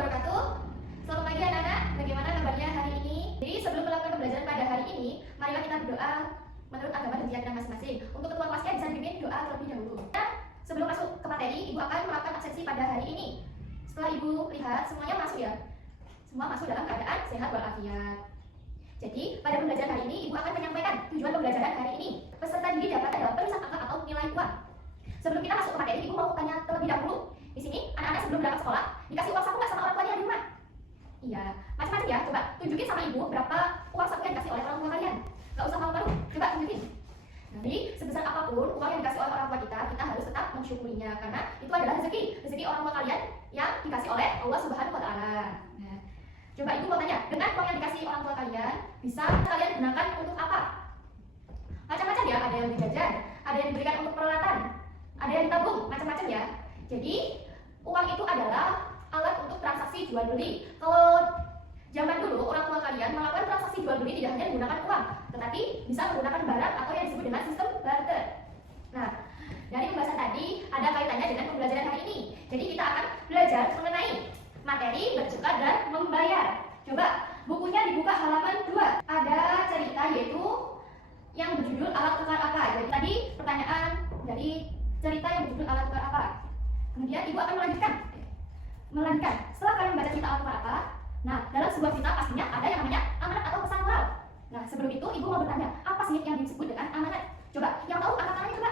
wabarakatuh. Selamat pagi anak-anak, bagaimana kabarnya hari ini? Jadi sebelum melakukan pembelajaran pada hari ini, marilah kita berdoa menurut agama dan keyakinan masing-masing. Untuk ketua kelasnya bisa dipimpin doa terlebih dahulu. Nah, sebelum masuk ke materi, Ibu akan melakukan absensi pada hari ini. Setelah Ibu lihat, semuanya masuk ya? Semua masuk dalam keadaan sehat walafiat. Jadi, pada pembelajaran hari ini, Ibu akan menyampaikan tujuan pembelajaran hari ini. Peserta didik dapat dalam penulisan angka atau nilai uang. Sebelum kita masuk ke materi, Ibu mau tanya terlebih dahulu. Di sini, anak-anak sebelum berangkat sekolah, dikasih uang saku nggak sama orang tuanya di rumah? Iya, macam-macam ya. Coba tunjukin sama Ibu berapa uang saku yang dikasih oleh orang tua kalian. Nggak usah malu-malu, coba tunjukin. Jadi, sebesar apapun uang yang dikasih oleh orang tua kita harus tetap mensyukurinya. Karena itu adalah rezeki orang tua kalian yang dikasih oleh Allah Subhanahu wa Ta'ala. Nah, coba Ibu mau tanya, dengan uang yang dikasih orang tua kalian, bisa kalian gunakan untuk apa? Macam-macam ya, ada yang dijajan, ada yang diberikan untuk peralatan, ada yang ditabung, macam-macam ya. Jadi, uang itu adalah alat untuk transaksi jual beli. Kalau zaman dulu orang tua kalian melakukan transaksi jual beli tidak hanya menggunakan uang, tetapi bisa menggunakan barang atau yang disebut dengan sistem barter. Nah, dari pembahasan tadi ada kaitannya dengan pembelajaran hari ini. Jadi kita akan belajar mengenai materi bertukar dan membayar. Coba bukunya dibuka halaman 2. Ada cerita yaitu yang berjudul alat tukar apa. Jadi tadi pertanyaan dari cerita yang berjudul alat tukar apa. Kemudian Ibu akan melanjutkan. Setelah kalian membaca cerita alat tukar apa, nah dalam sebuah cerita pastinya ada yang namanya amanat atau pesan moral. Nah sebelum itu Ibu mau bertanya, apa sih yang disebut dengan amanat? Coba yang tahu angkat tangannya coba.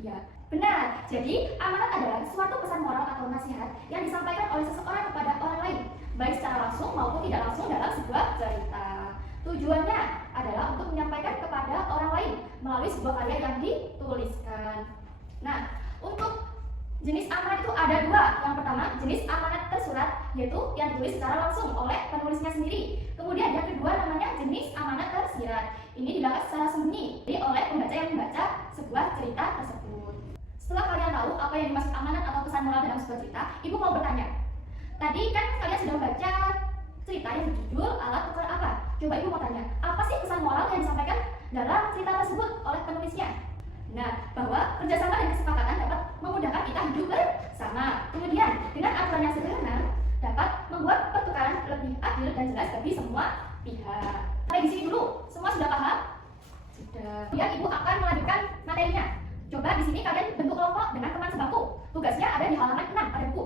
Ya, benar. Jadi amanat adalah suatu pesan moral atau nasihat yang disampaikan oleh seseorang kepada orang lain, baik secara langsung maupun tidak langsung dalam sebuah cerita. Tujuannya adalah untuk menyampaikan kepada orang lain melalui sebuah karya yang dituliskan. Nah, untuk jenis amanat itu ada 2. Yang pertama, jenis amanat tersurat, yaitu yang ditulis secara langsung oleh penulisnya sendiri. Kemudian yang kedua namanya jenis amanat tersirat. Ini dilakukan secara sembunyi oleh pembaca yang membaca sebuah cerita tersebut. Setelah kalian tahu apa yang dimaksud amanat atau pesan moral dalam sebuah cerita, Ibu mau bertanya. Tadi kan kalian sudah membaca cerita yang berjudul alat tukar apa. Coba Ibu mau tanya, apa sih pesan moral yang disampaikan dalam cerita tersebut oleh penulisnya? Nah, bahwa kerjasama dan kesepakatan dapat memudahkan kita hidup bersama. Kemudian, dengan aturan yang sederhana, dapat membuat pertukaran lebih adil dan jelas bagi semua pihak. Sampai di sini dulu, semua sudah paham? Sudah. Kemudian Ibu akan melanjutkan materinya. Coba di sini kalian bentuk kelompok dengan teman sebangku. Tugasnya ada di halaman 6 pada buku.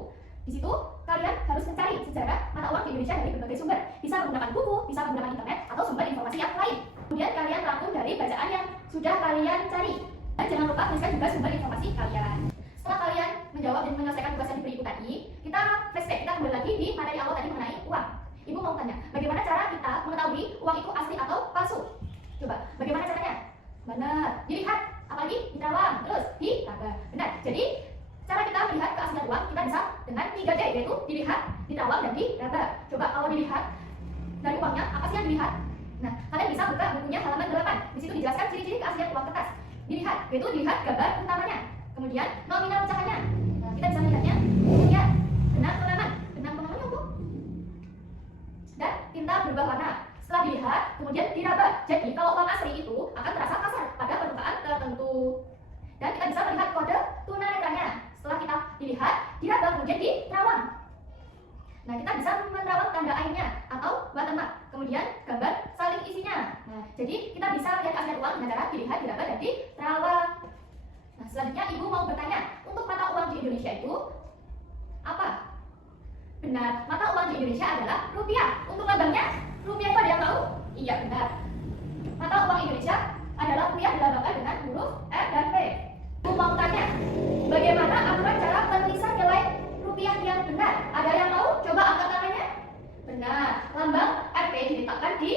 Di situ kalian harus mencari sejarah mata uang di Indonesia dari berbagai sumber. Bisa menggunakan buku, bisa menggunakan internet, atau sumber informasi yang lain. Kemudian kalian rangkum dari bacaan yang sudah kalian cari. Dan jangan lupa tuliskan juga sumber informasi kalian. Setelah kalian menjawab dan menyelesaikan tugas yang diberi Ibu tadi, kita flashback, kita kembali lagi di materi awal tadi mengenai uang. Ibu mau tanya, bagaimana cara kita mengetahui uang itu asli atau palsu? Coba, bagaimana caranya? Benar, dilihat, apalagi diterawang, terus diraba. Benar, jadi cara kita melihat keaslian uang kita bisa dengan 3D, yaitu dilihat, diterawang, dan diraba. Coba kalau dilihat dari uangnya, apa sih yang dilihat? Nah, kalian bisa buka bukunya halaman 8. Di situ dijelaskan ciri-ciri keaslian uang kertas. Dilihat, yaitu dilihat gambar utamanya, kemudian nominal pecahannya. Nah, kita bisa melihatnya, kemudian benang pengamannya Bu, dan tinta berubah warna. Setelah dilihat, kemudian diraba. Jadi kalau uang asli itu akan terasa kasar pada permukaan tertentu. Dan kita bisa melihat kode tunanetranya. Setelah kita dilihat, diraba, kemudian diterawang. Nah, kita bisa menerawang tanda airnya atau watermark. Kemudian gambar saling isinya. Nah, jadi kita bisa melihat keaslian uang dengan cara dilihat, diraba, dan diterawang. Nah, selanjutnya Ibu mau bertanya, untuk mata uang di Indonesia itu apa? Benar, mata uang di Indonesia adalah rupiah. Untuk lambangnya, rupiah itu ada yang tahu? Iya, benar. Mata uang Indonesia adalah rupiah dilambangkan dengan huruf R dan P. Ibu mau tanya, bagaimana aturan cara penulisan nilai rupiah yang benar? Ada yang tahu? Coba angkat tangannya. Benar, lambang Rp diletakkan di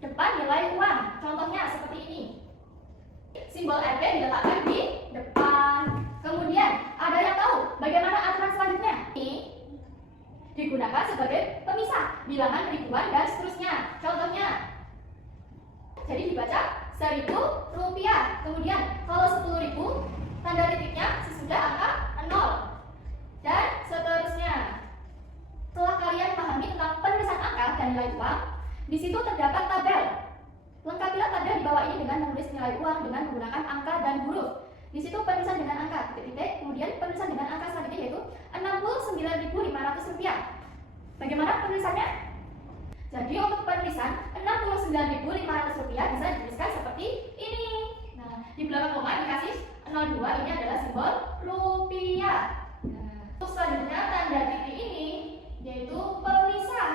depan nilai uang. Contohnya seperti ini. Simbol Rp diletakkan di depan. Kemudian, ada yang tahu bagaimana aturan selanjutnya? Ini digunakan sebagai pemisah bilangan ribuan dan seterusnya. Contohnya, jadi dibaca 1.000 rupiah. Kemudian, kalau 10.000, tanda titiknya sesudah angka 0. Dan seterusnya. Setelah kalian memahami tentang penulisan angka dan nilai uang, di situ terdapat tabel. Lengkapilah tabel di bawah ini dengan menulis nilai uang dengan menggunakan angka dan huruf. Di situ penulisan dengan angka titik-titik, kemudian penulisan dengan angka selanjutnya yaitu 69.500 rupiah. Bagaimana penulisannya? Jadi untuk penulisan Rp69.500 bisa dituliskan seperti ini. Nah, di belakang koma dikasih 02, ini adalah simbol rupiah. Nah, untuk selanjutnya tanda titik ini yaitu pemisah.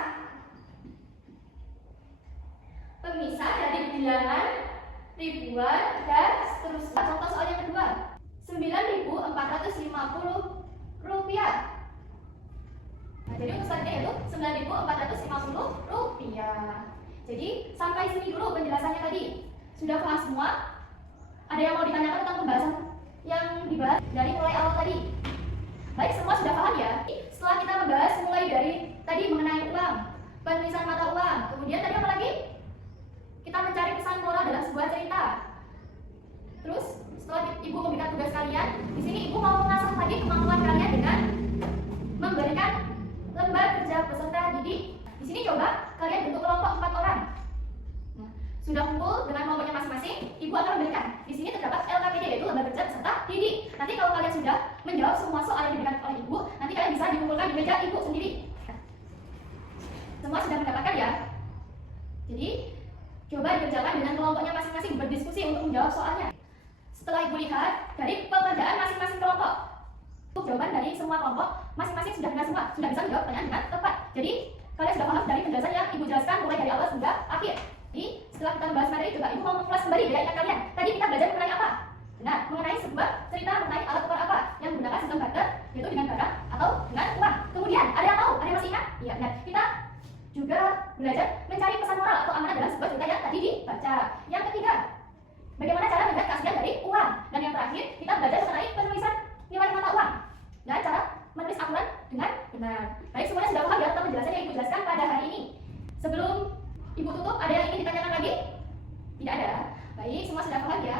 Pemisah dari bilangan, ribuan, dan seterusnya. Contoh soal yang kedua, Rp9.450. Nah, jadi untuk selanjutnya yaitu Rp9.450. Jadi sampai sini dulu penjelasannya tadi. Sudah paham semua? Ada yang mau ditanyakan tentang pembahasan yang dibahas dari mulai awal tadi? Baik, semua sudah paham ya? Setelah kita membahas mulai dari tadi mengenai uang, penulisan mata uang, kemudian tadi apa lagi? Kita mencari pesan moral dalam sebuah cerita. Terus setelah ibu memberikan tugas kalian, di sini ibu mau mengasah lagi kemampuan kalian dengan memberikan lembar kerja peserta didik. Di sini coba kalian bentuk kelompok 4 orang. Nah, sudah kumpul dengan kelompoknya masing-masing, ibu akan memberikan. Di sini terdapat LKPD, yaitu lembar kerja peserta didik. Nanti kalau kalian sudah menjawab semua soal yang diberikan oleh ibu, nanti kalian bisa dikumpulkan di meja ibu sendiri. Semua sudah mendapatkan ya? Jadi coba dikerjakan dengan kelompoknya masing-masing, berdiskusi untuk menjawab soalnya. Setelah ibu lihat dari pekerjaan masing-masing kelompok, untuk jawaban dari semua kelompok masing-masing sudah benar semua, sudah bisa menjawab pertanyaan dengan tepat. Jadi kalian sudah paham dari penjelasan yang ibu jelaskan mulai dari awal hingga akhir. Jadi setelah kita membahas materi, coba ibu mau mengulas kembali daya ingat kalian. Tadi kita belajar mengenai apa? Nah, mengenai sebuah cerita mengenai alat tukar apa yang menggunakan sistem barter, yaitu dengan barang atau dengan uang. Kemudian ada yang tahu? Ada yang masih ingat? Iya, benar. Kita juga belajar mencari pesan moral atau amanah dalam sebuah cerita yang tadi dibaca. Yang ketiga, bagaimana cara melihat keaslian dari uang. Dan yang terakhir, kita belajar mengenai penulisan nilai mata uang dan cara menulis aturan dengan benar. Baik, semuanya sudah paham ya tentang penjelasan yang ibu jelaskan pada hari ini. Sebelum ibu tutup, ada yang ingin ditanyakan lagi? Tidak ada. Baik, semua sudah paham ya.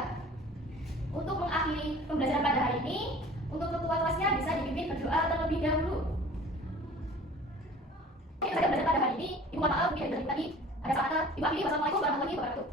Untuk mengakhiri pembelajaran pada hari ini, untuk ketua kelasnya bisa dipimpin berdoa terlebih dahulu. Oke, saya belajar pada hari ini. Ibu mohon maaf, mungkin ada tadi ada salah kata. Ibu akhiri. Wassalamualaikum warahmatullahi wabarakatuh.